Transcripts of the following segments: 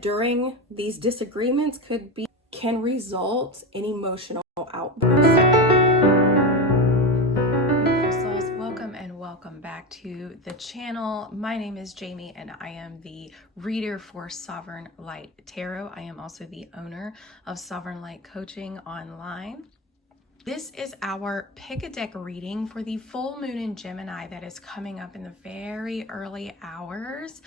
during these disagreements can result in emotional outbursts. Beautiful souls, welcome and welcome back to the channel. My name is Jamie and I am the reader for Sovereign Light Tarot. I am also the owner of Sovereign Light Coaching online. This is our pick a deck reading for the full moon in Gemini that is coming up in the very early hours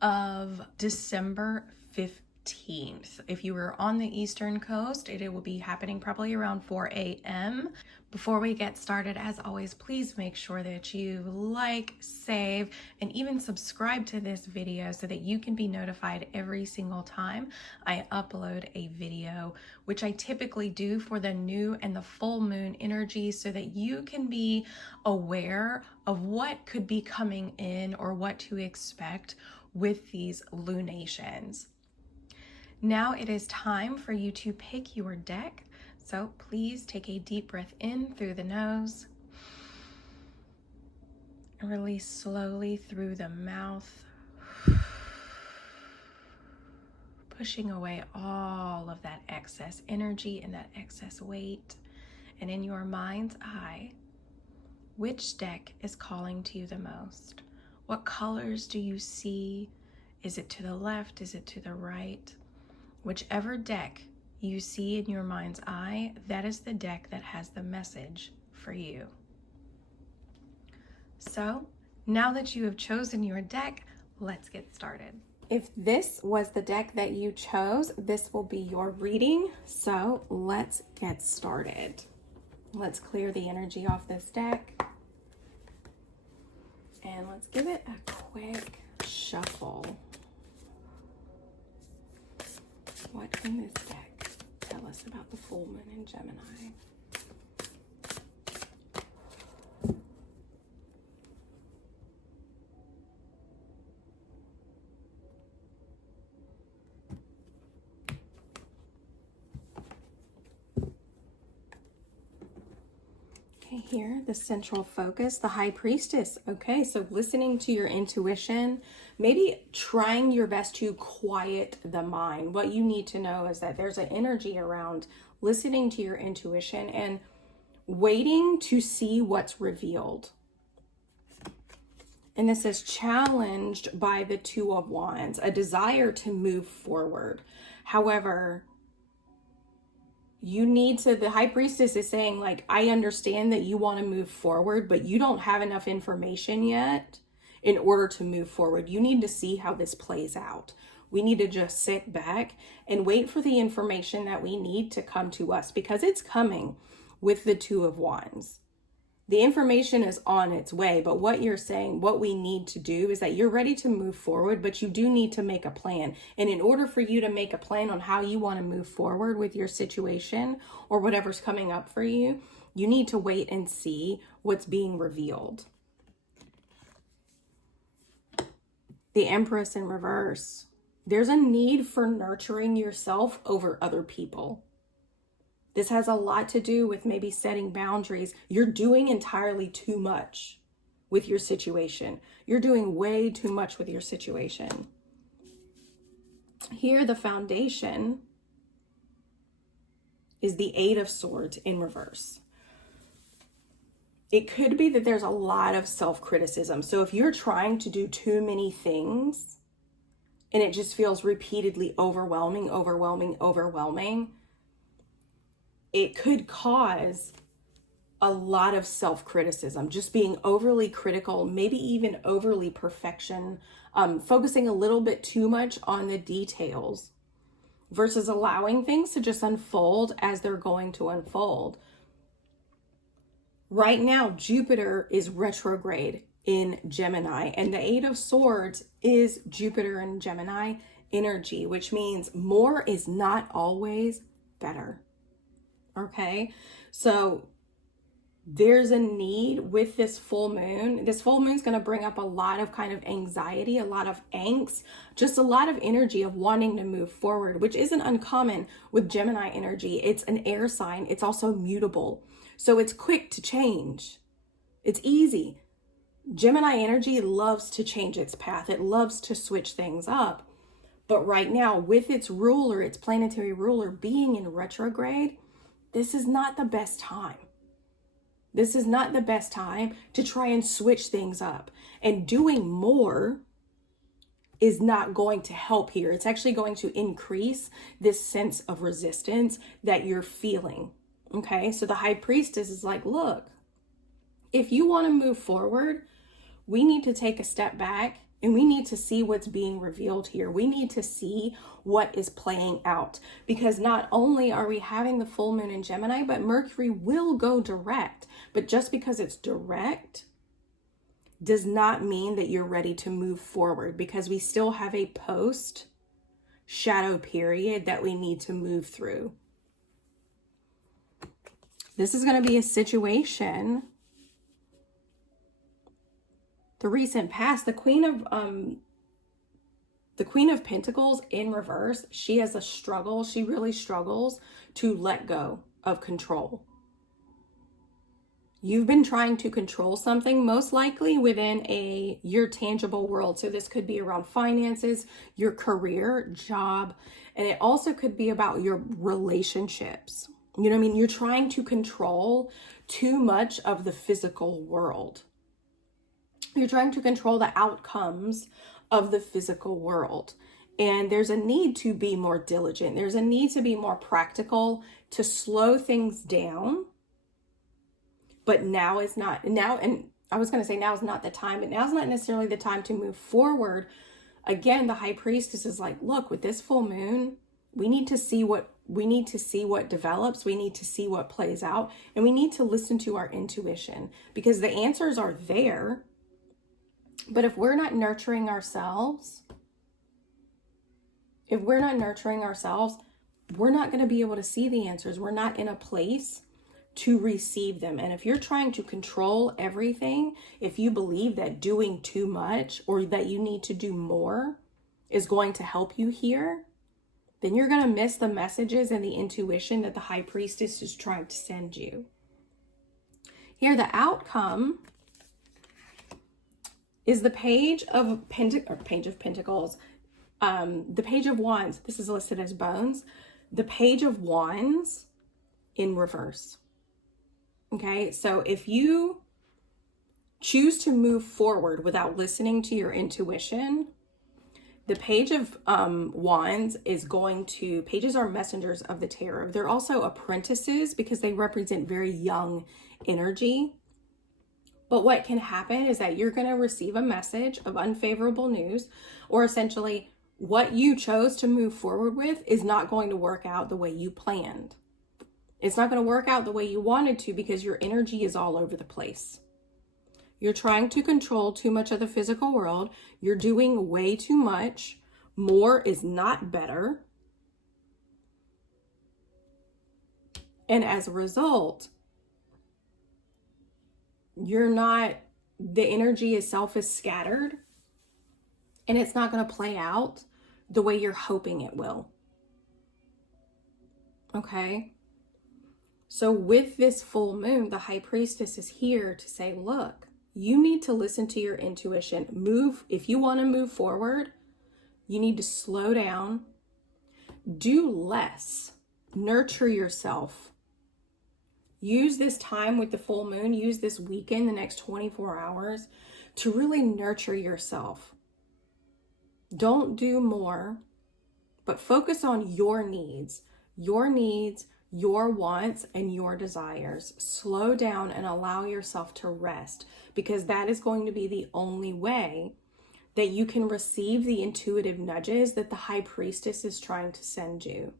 of December 15th. If you were on the Eastern Coast, it will be happening probably around 4 a.m. Before we get started, as always, please make sure that you like, save, and even subscribe to this video so that you can be notified every single time I upload a video, which I typically do for the new and the full moon energy so that you can be aware of what could be coming in or what to expect with these lunations. Now it is time for you to pick your deck. So please take a deep breath in through the nose and release slowly through the mouth, pushing away all of that excess energy and that excess weight. And in your mind's eye, which deck is calling to you the most? What colors do you see? Is it to the left? Is it to the right? Whichever deck you see in your mind's eye, that is the deck that has the message for you. So now that you have chosen your deck, let's get started. If this was the deck that you chose, this will be your reading. So let's get started. Let's clear the energy off this deck. And let's give it a quick shuffle. What can this deck tell us about the full moon in Gemini? Okay, here, the central focus, the High Priestess. Okay, so listening to your intuition, maybe trying your best to quiet the mind. What you need to know is that there's an energy around listening to your intuition and waiting to see what's revealed. And this is challenged by the Two of Wands, a desire to move forward. However, you need to, the High Priestess is saying, like, I understand that you want to move forward, but you don't have enough information yet in order to move forward. You need to see how this plays out. We need to just sit back and wait for the information that we need to come to us, because it's coming with the Two of Wands. The information is on its way, but what you're saying, what we need to do is that you're ready to move forward, but you do need to make a plan. And in order for you to make a plan on how you want to move forward with your situation or whatever's coming up for you, you need to wait and see what's being revealed. The Empress in reverse. There's a need for nurturing yourself over other people. This has a lot to do with maybe setting boundaries. You're doing entirely too much with your situation. You're doing way too much with your situation. Here, the foundation is the Eight of Swords in reverse. It could be that there's a lot of self-criticism. So if you're trying to do too many things and it just feels repeatedly overwhelming, it could cause a lot of self-criticism, just being overly critical, maybe even overly perfection, focusing a little bit too much on the details versus allowing things to just unfold as they're going to unfold. Right now, Jupiter is retrograde in Gemini, and the Eight of Swords is Jupiter and Gemini energy, which means more is not always better. Okay, so there's a need with this full moon. This full moon is going to bring up a lot of kind of anxiety, a lot of angst, just a lot of energy of wanting to move forward, which isn't uncommon with Gemini energy. It's an air sign. It's also mutable. So it's quick to change. It's easy. Gemini energy loves to change its path. It loves to switch things up. But right now, with its ruler, its planetary ruler being in retrograde, this is not the best time. This is not the best time to try and switch things up. And doing more is not going to help here. It's actually going to increase this sense of resistance that you're feeling. Okay, so the High Priestess is like, look, if you want to move forward, we need to take a step back and we need to see what's being revealed here. We need to see what is playing out, because not only are we having the full moon in Gemini, but Mercury will go direct. But just because it's direct does not mean that you're ready to move forward, because we still have a post shadow period that we need to move through. This is going to be a situation. The recent past, the Queen of Pentacles in reverse, she has a struggle. She really struggles to let go of control. You've been trying to control something, most likely within your tangible world. So this could be around finances, your career, job, and it also could be about your relationships. You know what I mean? You're trying to control too much of the physical world. You're trying to control the outcomes of the physical world. And there's a need to be more diligent. There's a need to be more practical, to slow things down. But now is not, and I was going to say now is not the time, but now is not necessarily the time to move forward. Again, the High Priestess is like, look, with this full moon, we need to see what develops. We need to see what plays out, and we need to listen to our intuition, because the answers are there. But if we're not nurturing ourselves, we're not going to be able to see the answers. We're not in a place to receive them. And if you're trying to control everything, if you believe that doing too much or that you need to do more is going to help you here, then you're going to miss the messages and the intuition that the High Priestess is trying to send you. Here, the outcome is the Page of Pentacles, the Page of Wands. This is listed as Bones. The Page of Wands in reverse. Okay, so if you choose to move forward without listening to your intuition, the Page of Wands is pages are messengers of the tarot. They're also apprentices because they represent very young energy. But what can happen is that you're going to receive a message of unfavorable news, or essentially what you chose to move forward with is not going to work out the way you planned. It's not going to work out the way you wanted to, because your energy is all over the place. You're trying to control too much of the physical world. You're doing way too much. More is not better. And as a result, the energy itself is scattered, and it's not going to play out the way you're hoping it will. Okay? So with this full moon, the High Priestess is here to say, look, you need to listen to your intuition. If you want to move forward, you need to slow down, do less, nurture yourself. Use this time with the full moon, use this weekend, the next 24 hours, to really nurture yourself. Don't do more, but focus on your needs, your wants, and your desires. Slow down and allow yourself to rest, because that is going to be the only way that you can receive the intuitive nudges that the High Priestess is trying to send you.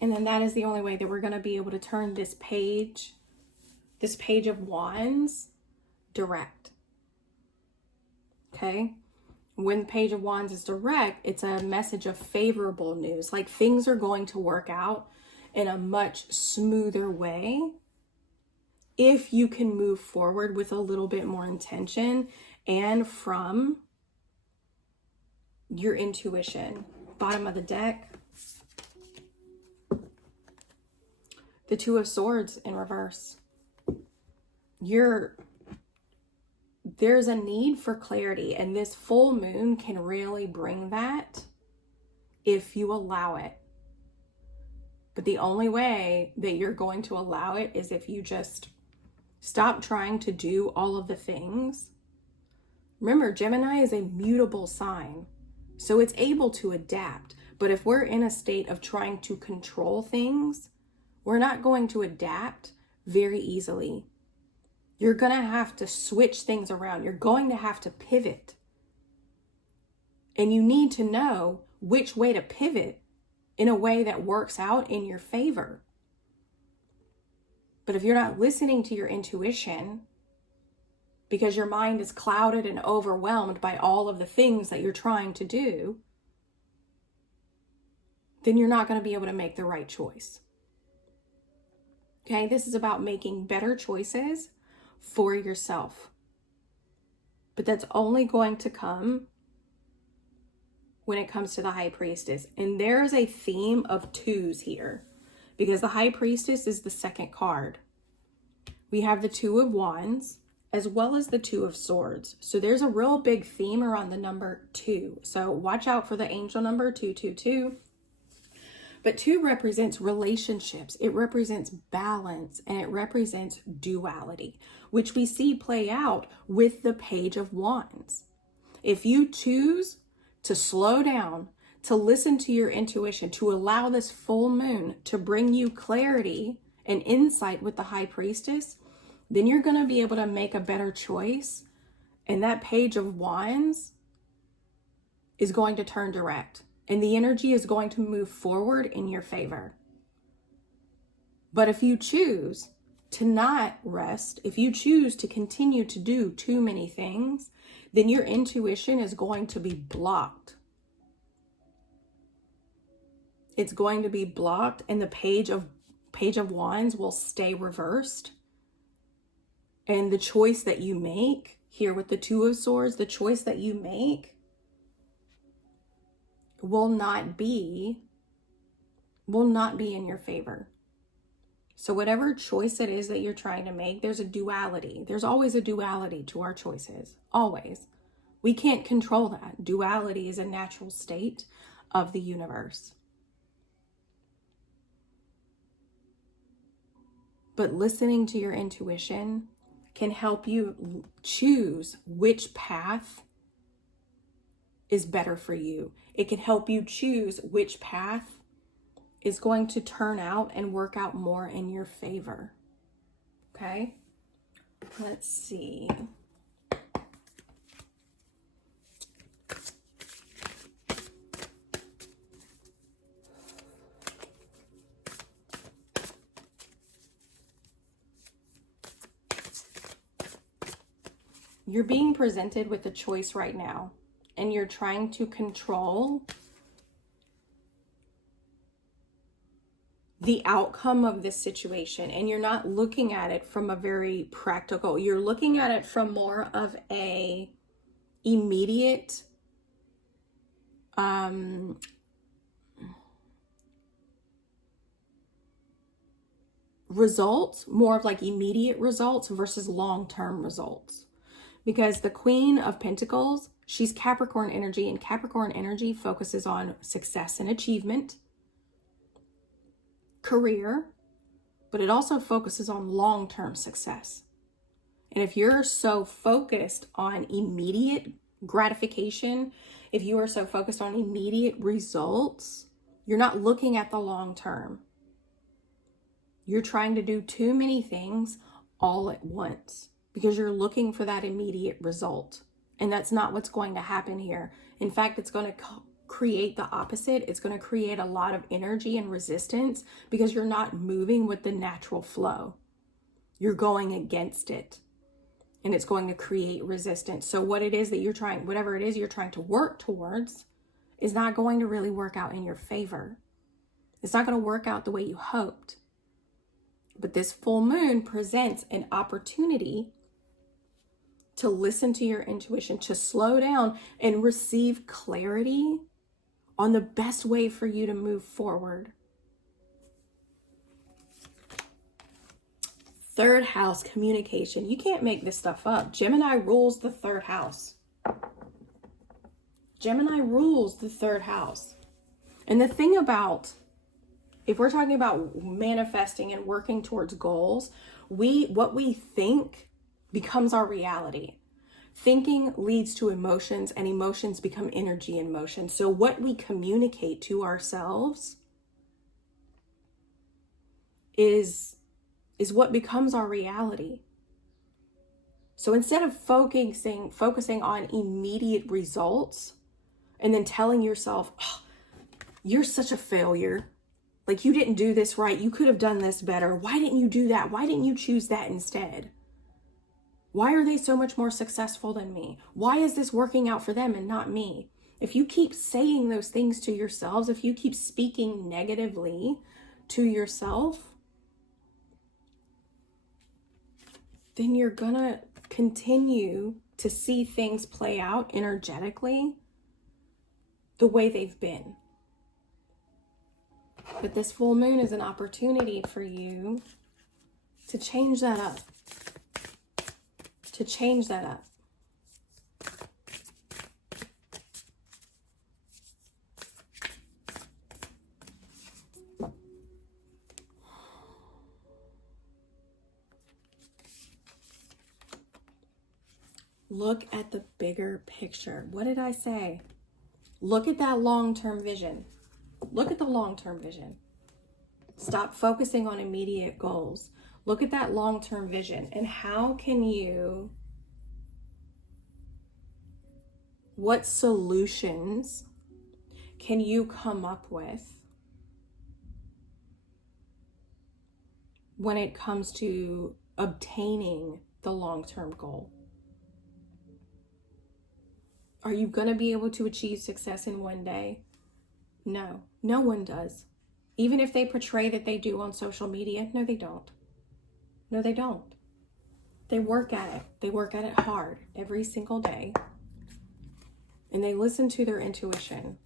And then that is the only way that we're going to be able to turn this Page of Wands direct. Okay? When the Page of Wands is direct, it's a message of favorable news. Like things are going to work out in a much smoother way if you can move forward with a little bit more intention and from your intuition. Bottom of the deck, the Two of Swords in reverse. You're there's a need for clarity, and this full moon can really bring that if you allow it. But the only way that you're going to allow it is if you just stop trying to do all of the things. Remember, Gemini is a mutable sign, so it's able to adapt. But if we're in a state of trying to control things, we're not going to adapt very easily. You're going to have to switch things around. You're going to have to pivot. And you need to know which way to pivot in a way that works out in your favor. But if you're not listening to your intuition, because your mind is clouded and overwhelmed by all of the things that you're trying to do, then you're not going to be able to make the right choice. Okay, this is about making better choices for yourself. But that's only going to come when it comes to the High Priestess. And there's a theme of twos here, because the High Priestess is the second card. We have the Two of Wands as well as the Two of Swords. So there's a real big theme around the number 2. So watch out for the angel number 222. But 2 represents relationships, it represents balance, and it represents duality, which we see play out with the Page of Wands. If you choose to slow down, to listen to your intuition, to allow this full moon to bring you clarity and insight with the High Priestess, then you're going to be able to make a better choice. And that Page of Wands is going to turn direct. And the energy is going to move forward in your favor. But if you choose to not rest, if you choose to continue to do too many things, then your intuition is going to be blocked. It's going to be blocked, and the Page of Wands will stay reversed. And the choice that you make here with the Two of Swords, the choice that you make will not be in your favor. So whatever choice it is that you're trying to make, there's a duality. There's always a duality to our choices. Always. We can't control that. Duality is a natural state of the universe. But listening to your intuition can help you choose which path is better for you. It can help you choose which path is going to turn out and work out more in your favor. Okay? Let's see. You're being presented with a choice right now, and you're trying to control the outcome of this situation, and you're not looking at it from a very practical, you're looking at it from more of a immediate results, more of like immediate results versus long-term results. Because the Queen of Pentacles, she's Capricorn energy, and Capricorn energy focuses on success and achievement, career, but it also focuses on long-term success. And if you're so focused on immediate gratification, if you are so focused on immediate results, you're not looking at the long term. You're trying to do too many things all at once, because you're looking for that immediate result. And that's not what's going to happen here. In fact, it's going to create the opposite. It's going to create a lot of energy and resistance, because you're not moving with the natural flow. You're going against it. And it's going to create resistance. So what it is that you're trying, whatever it is you're trying to work towards, is not going to really work out in your favor. It's not going to work out the way you hoped. But this full moon presents an opportunity to listen to your intuition, to slow down and receive clarity on the best way for you to move forward. third house, communication. You can't make this stuff up. Gemini rules the third house. Gemini rules the third house. And the thing about, if we're talking about manifesting and working towards goals, what we think becomes our reality. Thinking leads to emotions, and emotions become energy in motion. So what we communicate to ourselves is what becomes our reality. So instead of focusing on immediate results and then telling yourself, oh, you're such a failure. Like, you didn't do this right. You could have done this better. Why didn't you do that? Why didn't you choose that instead? Why are they so much more successful than me? Why is this working out for them and not me? If you keep saying those things to yourselves, if you keep speaking negatively to yourself, then you're gonna continue to see things play out energetically the way they've been. But this full moon is an opportunity for you to change that up. To change that up. Look at the bigger picture. What did I say? Look at that long-term vision. Look at the long-term vision. Stop focusing on immediate goals. Look at that long-term vision. And how can you, what solutions can you come up with when it comes to obtaining the long-term goal? Are you going to be able to achieve success in one day? No, no one does. Even if they portray that they do on social media, no, they don't. No, they don't. They work at it. They work at it hard every single day. And they listen to their intuition.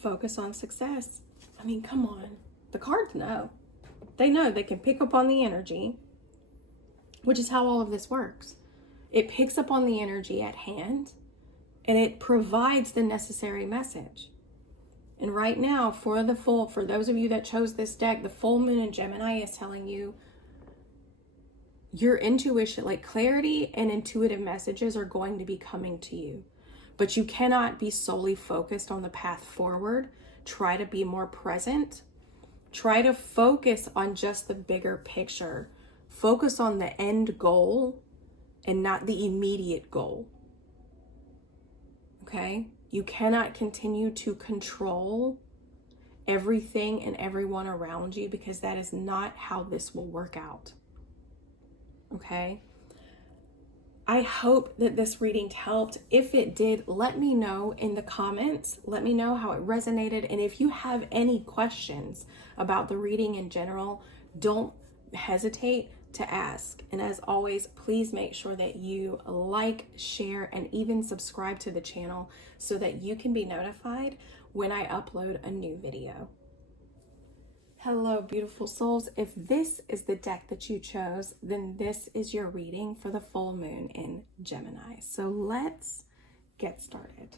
Focus on success. I mean, come on. The cards know. They know they can pick up on the energy, which is how all of this works. It picks up on the energy at hand and it provides the necessary message. And right now, for those of you that chose this deck, the full moon in Gemini is telling you your intuition, like clarity and intuitive messages are going to be coming to you. But you cannot be solely focused on the path forward. Try to be more present. Try to focus on just the bigger picture. Focus on the end goal and not the immediate goal. Okay? You cannot continue to control everything and everyone around you, because that is not how this will work out. Okay? I hope that this reading helped. If it did, let me know in the comments. Let me know how it resonated. And if you have any questions about the reading in general, don't hesitate to ask. And as always, please make sure that you like, share, and even subscribe to the channel so that you can be notified when I upload a new video. Hello, beautiful souls. If this is the deck that you chose, then this is your reading for the full moon in Gemini. So let's get started.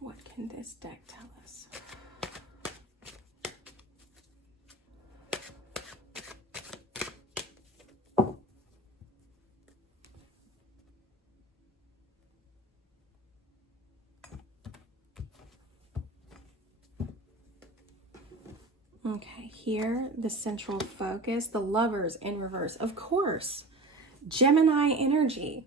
What can this deck tell us? Okay, here, the central focus, the Lovers in reverse. Of course, Gemini energy.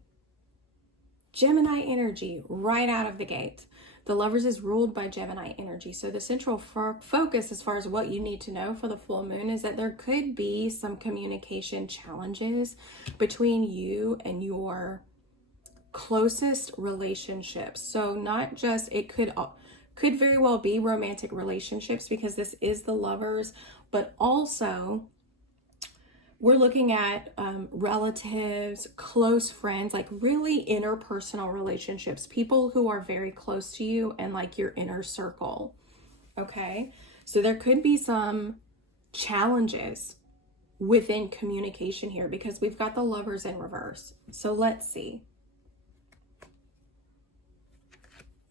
Gemini energy right out of the gate. The Lovers is ruled by Gemini energy. So the central focus as far as what you need to know for the full moon is that there could be some communication challenges between you and your closest relationships. So not just, it could very well be romantic relationships because this is the Lovers, but also we're looking at relatives, close friends, like really interpersonal relationships, people who are very close to you and like your inner circle. Okay, so there could be some challenges within communication here because we've got the Lovers in reverse. So let's see.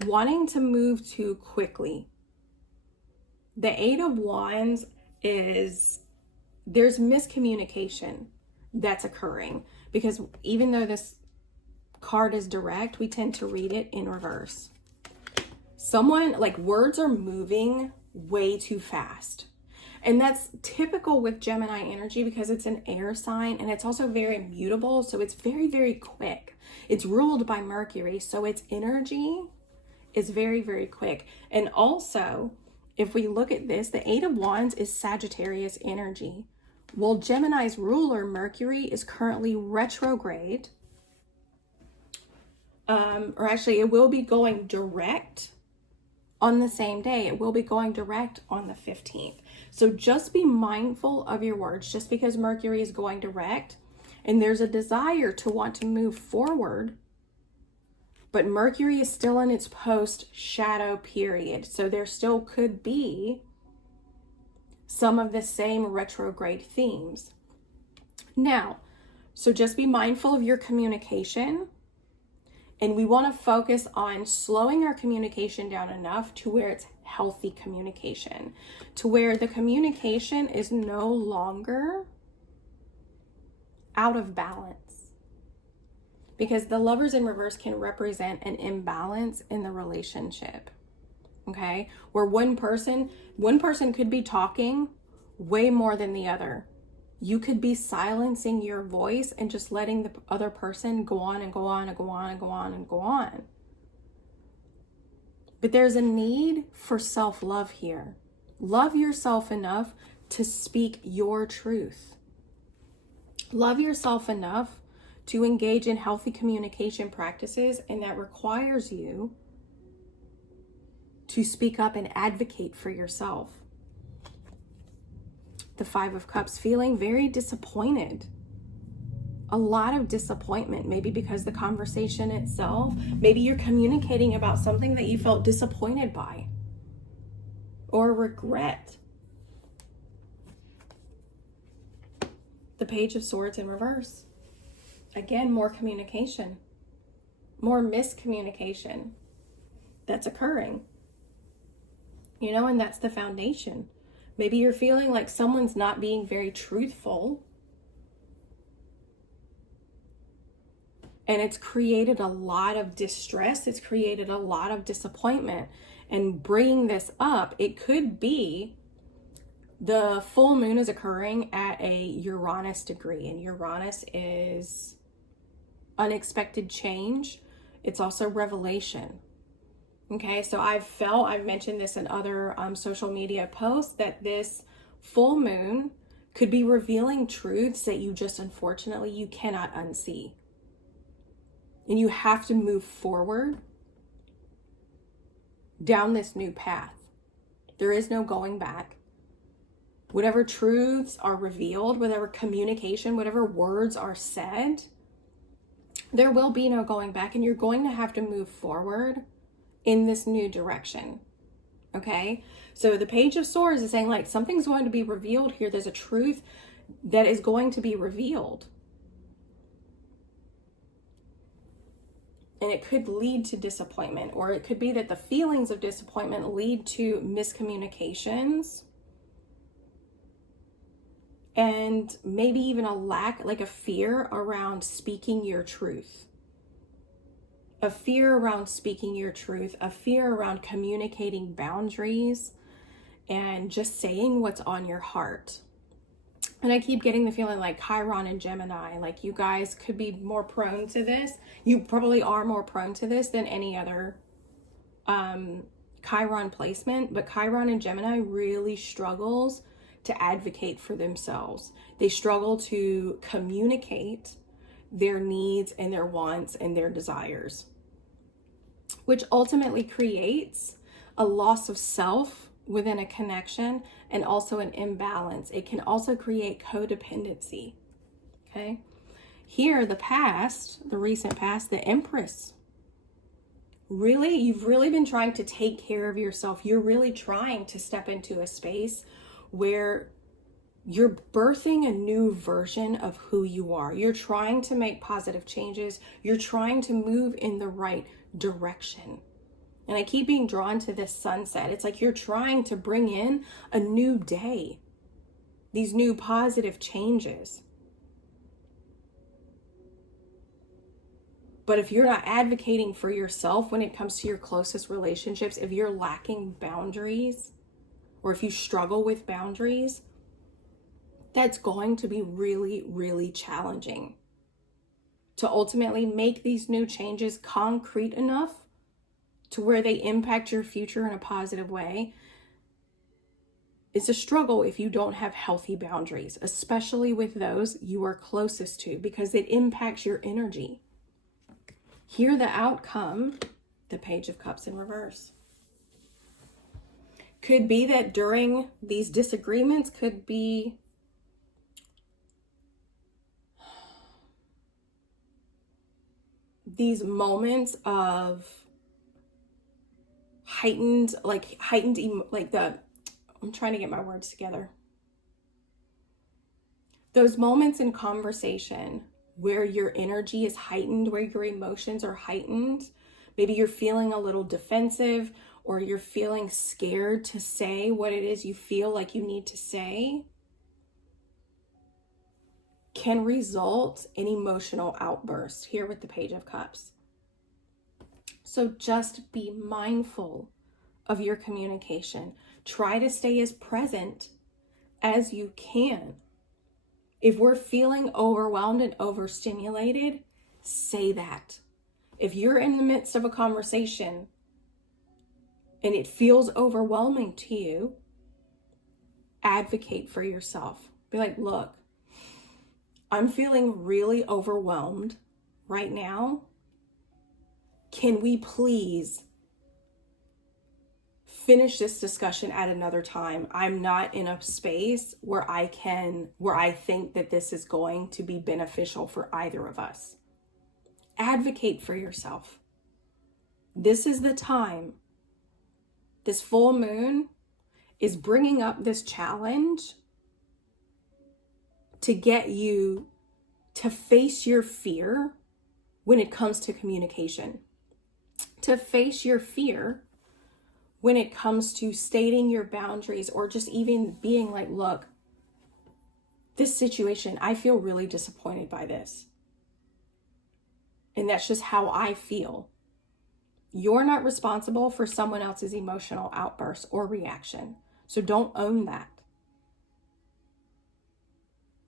Wanting to move too quickly. The Eight of Wands is, there's miscommunication that's occurring because even though this card is direct, we tend to read it in reverse. Someone, like, words are moving way too fast. And that's typical with Gemini energy because it's an air sign and it's also very mutable. So it's very, very quick. It's ruled by Mercury. So its energy is very, very quick. And also, if we look at this, the Eight of Wands is Sagittarius energy. Well, Gemini's ruler, Mercury, is currently retrograde. Or actually, it will be going direct on the same day. It will be going direct on the 15th. So just be mindful of your words. Just because Mercury is going direct and there's a desire to want to move forward, but Mercury is still in its post-shadow period. So there still could be some of the same retrograde themes. Now, so just be mindful of your communication. And we want to focus on slowing our communication down enough to where it's healthy communication, to where the communication is no longer out of balance. Because the Lovers in reverse can represent an imbalance in the relationship. Okay? Where one person could be talking way more than the other. You could be silencing your voice and just letting the other person go on and go on and go on and go on and go on. But there's a need for self-love here. Love yourself enough to speak your truth. Love yourself enough to engage in healthy communication practices, and that requires you to speak up and advocate for yourself. The Five of Cups, feeling very disappointed. A lot of disappointment, maybe because the conversation itself, maybe you're communicating about something that you felt disappointed by or regret. The Page of Swords in reverse. Again, more communication, more miscommunication that's occurring. You know, and that's the foundation. Maybe you're feeling like someone's not being very truthful. And it's created a lot of distress. It's created a lot of disappointment. And bringing this up, it could be the full moon is occurring at a Uranus degree. And Uranus is unexpected change. It's also revelation. Okay, so I've mentioned this in other social media posts that this full moon could be revealing truths that you just, unfortunately, you cannot unsee. And you have to move forward down this new path. There is no going back. Whatever truths are revealed, whatever communication, whatever words are said, there will be no going back, and you're going to have to move forward in this new direction. Okay? So the Page of Swords is saying, like, something's going to be revealed here. There's a truth that is going to be revealed. And it could lead to disappointment, or it could be that the feelings of disappointment lead to miscommunications and maybe even a lack, like a fear around speaking your truth. A fear around speaking your truth, a fear around communicating boundaries and just saying what's on your heart. And I keep getting the feeling like Chiron and Gemini, like you guys could be more prone to this. You probably are more prone to this than any other Chiron placement, but Chiron and Gemini really struggles to advocate for themselves. They struggle to communicate their needs and their wants and their desires, which ultimately creates a loss of self within a connection and also an imbalance. It can also create codependency. Okay. Here, the past, the recent past, the Empress. Really, you've really been trying to take care of yourself. You're really trying to step into a space where you're birthing a new version of who you are. You're trying to make positive changes. You're trying to move in the right direction. And I keep being drawn to this sunset. It's like you're trying to bring in a new day, these new positive changes. But if you're not advocating for yourself when it comes to your closest relationships, if you're lacking boundaries, or if you struggle with boundaries, that's going to be really, really challenging to ultimately make these new changes concrete enough to where they impact your future in a positive way. It's a struggle if you don't have healthy boundaries, especially with those you are closest to, because it impacts your energy. Here, the outcome, the Page of Cups in reverse. Could be that during these disagreements, could be these moments of I'm trying to get my words together. Those moments in conversation where your energy is heightened, where your emotions are heightened. Maybe you're feeling a little defensive, or you're feeling scared to say what it is you feel like you need to say, can result in emotional outbursts here with the Page of Cups. So just be mindful of your communication. Try to stay as present as you can. If we're feeling overwhelmed and overstimulated, say that. If you're in the midst of a conversation and it feels overwhelming to you, advocate for yourself. Be like, look, I'm feeling really overwhelmed right now. Can we please finish this discussion at another time? I'm not in a space where I think that this is going to be beneficial for either of us. Advocate for yourself. This is the time. This full moon is bringing up this challenge to get you to face your fear when it comes to communication. To face your fear when it comes to stating your boundaries, or just even being like, look, this situation, I feel really disappointed by this. And that's just how I feel. You're not responsible for someone else's emotional outburst or reaction. So don't own that.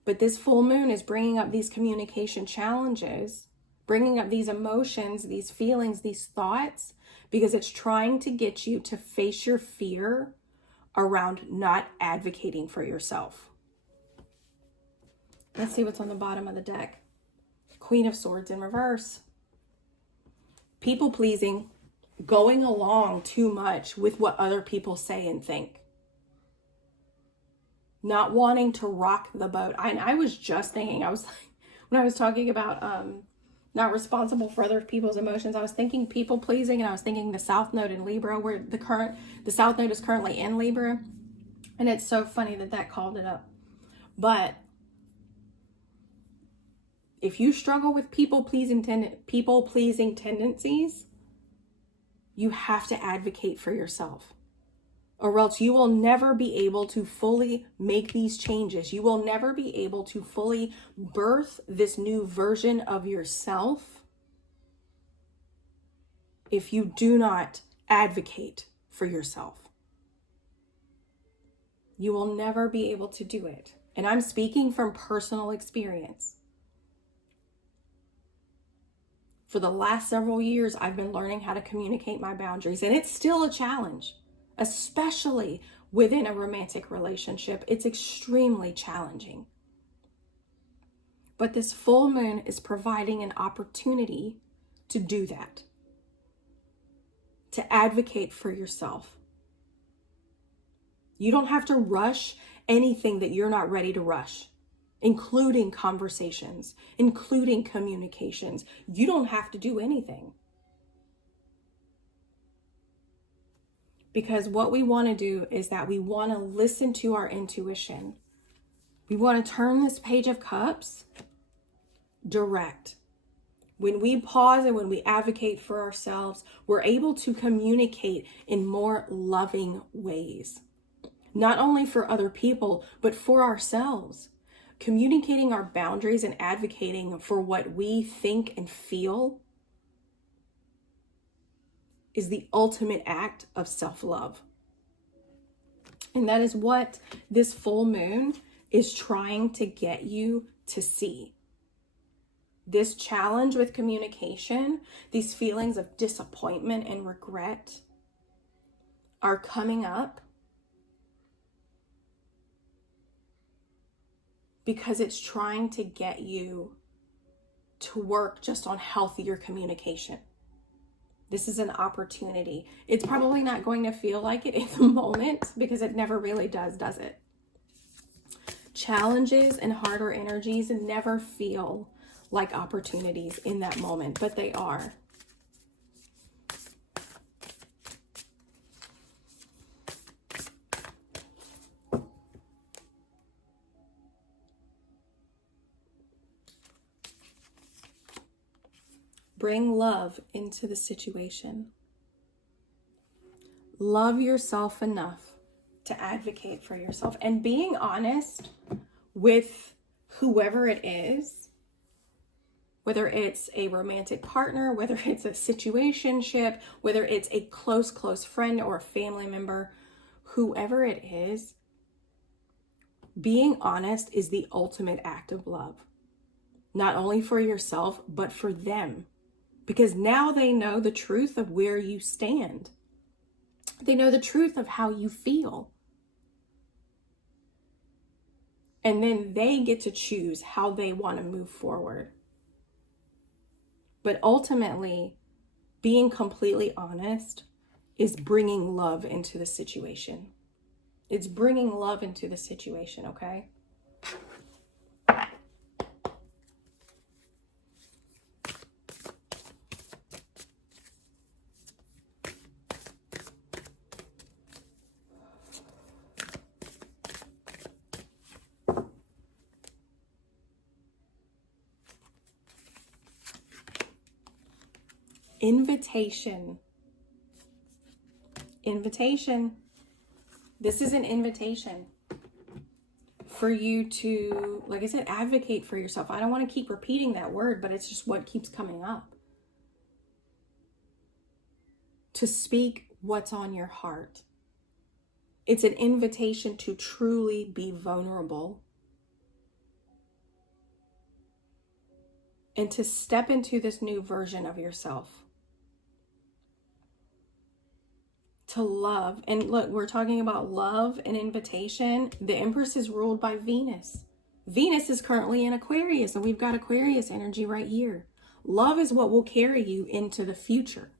But this full moon is bringing up these communication challenges, bringing up these emotions, these feelings, these thoughts, because it's trying to get you to face your fear around not advocating for yourself. Let's see what's on the bottom of the deck. Queen of Swords in reverse. People pleasing, going along too much with what other people say and think. Not wanting to rock the boat. I was just thinking, when I was talking about not responsible for other people's emotions, I was thinking people pleasing, and I was thinking the South Node in Libra, where the South Node is currently in Libra. And it's so funny that called it up. But if you struggle with people-pleasing tendencies, you have to advocate for yourself, or else you will never be able to fully make these changes. You will never be able to fully birth this new version of yourself if you do not advocate for yourself. You will never be able to do it. And I'm speaking from personal experience. For the last several years, I've been learning how to communicate my boundaries, and it's still a challenge, especially within a romantic relationship. It's extremely challenging. But this full moon is providing an opportunity to do that, to advocate for yourself. You don't have to rush anything that you're not ready to rush, including conversations, including communications. You don't have to do anything. Because what we want to do is that we want to listen to our intuition. We want to turn this Page of Cups direct. When we pause and when we advocate for ourselves, we're able to communicate in more loving ways. Not only for other people, but for ourselves. Communicating our boundaries and advocating for what we think and feel is the ultimate act of self-love. And that is what this full moon is trying to get you to see. This challenge with communication, these feelings of disappointment and regret are coming up because it's trying to get you to work just on healthier communication. This is an opportunity. It's probably not going to feel like it in the moment because it never really does it? Challenges and harder energies never feel like opportunities in that moment, but they are. Bring love into the situation. Love yourself enough to advocate for yourself, and being honest with whoever it is, whether it's a romantic partner, whether it's a situationship, whether it's a close friend or a family member, whoever it is, being honest is the ultimate act of love. Not only for yourself, but for them. Because now they know the truth of where you stand. They know the truth of how you feel. And then they get to choose how they want to move forward. But ultimately, being completely honest is bringing love into the situation. It's bringing love into the situation, okay? Invitation. This is an invitation for you to, like I said, advocate for yourself. I don't want to keep repeating that word, but it's just what keeps coming up. To speak what's on your heart. It's an invitation to truly be vulnerable and to step into this new version of yourself. To love. And look, we're talking about love and invitation. The Empress is ruled by Venus. Venus is currently in Aquarius, and we've got Aquarius energy right here. Love is what will carry you into the future.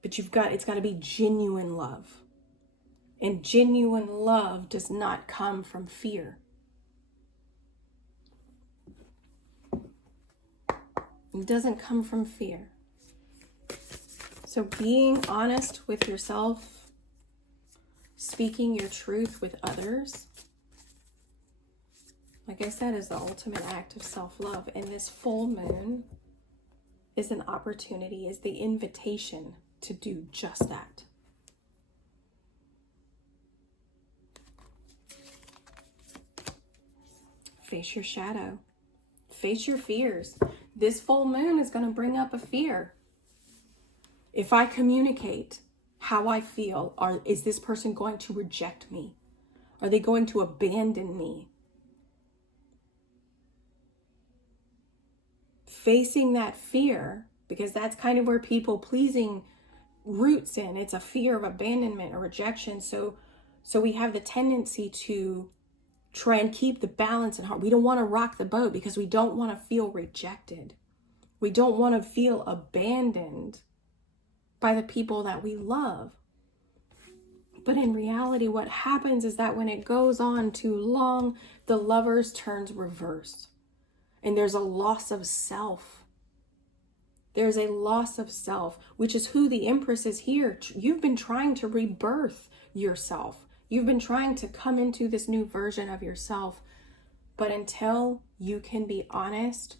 But it's got to be genuine love. And genuine love does not come from fear. It doesn't come from fear. So being honest with yourself, speaking your truth with others, like I said, is the ultimate act of self-love. And this full moon is an opportunity, is the invitation to do just that. Face your shadow. Face your fears. This full moon is going to bring up a fear. If I communicate how I feel, is this person going to reject me? Are they going to abandon me? facing that fear, because that's kind of where people pleasing roots in. It's a fear of abandonment or rejection. So we have the tendency to try and keep the balance in heart. We don't want to rock the boat because we don't want to feel rejected. We don't want to feel abandoned by the people that we love. But in reality, what happens is that when it goes on too long, the lovers turns reverse. And there's a loss of self. There's a loss of self, which is who the Empress is here. You've been trying to rebirth yourself. You've been trying to come into this new version of yourself. But until you can be honest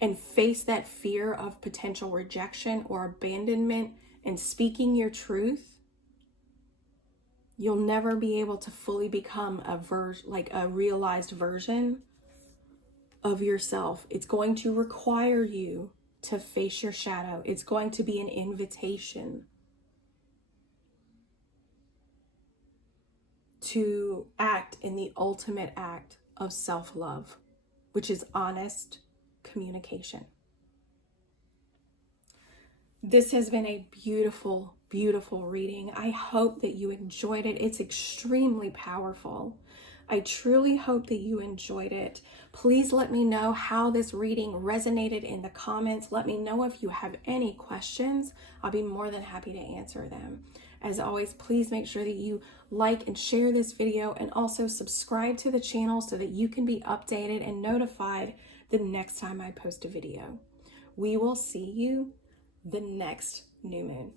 and face that fear of potential rejection or abandonment and speaking your truth, you'll never be able to fully become a realized version of yourself. It's going to require you to face your shadow. It's going to be an invitation to act in the ultimate act of self-love, which is honest communication. This has been a beautiful, beautiful reading. I hope that you enjoyed it. It's extremely powerful. I truly hope that you enjoyed it. Please let me know how this reading resonated in the comments. Let me know if you have any questions. I'll be more than happy to answer them. As always, please make sure that you like and share this video, and also subscribe to the channel so that you can be updated and notified the next time I post a video. We will see you the next new moon.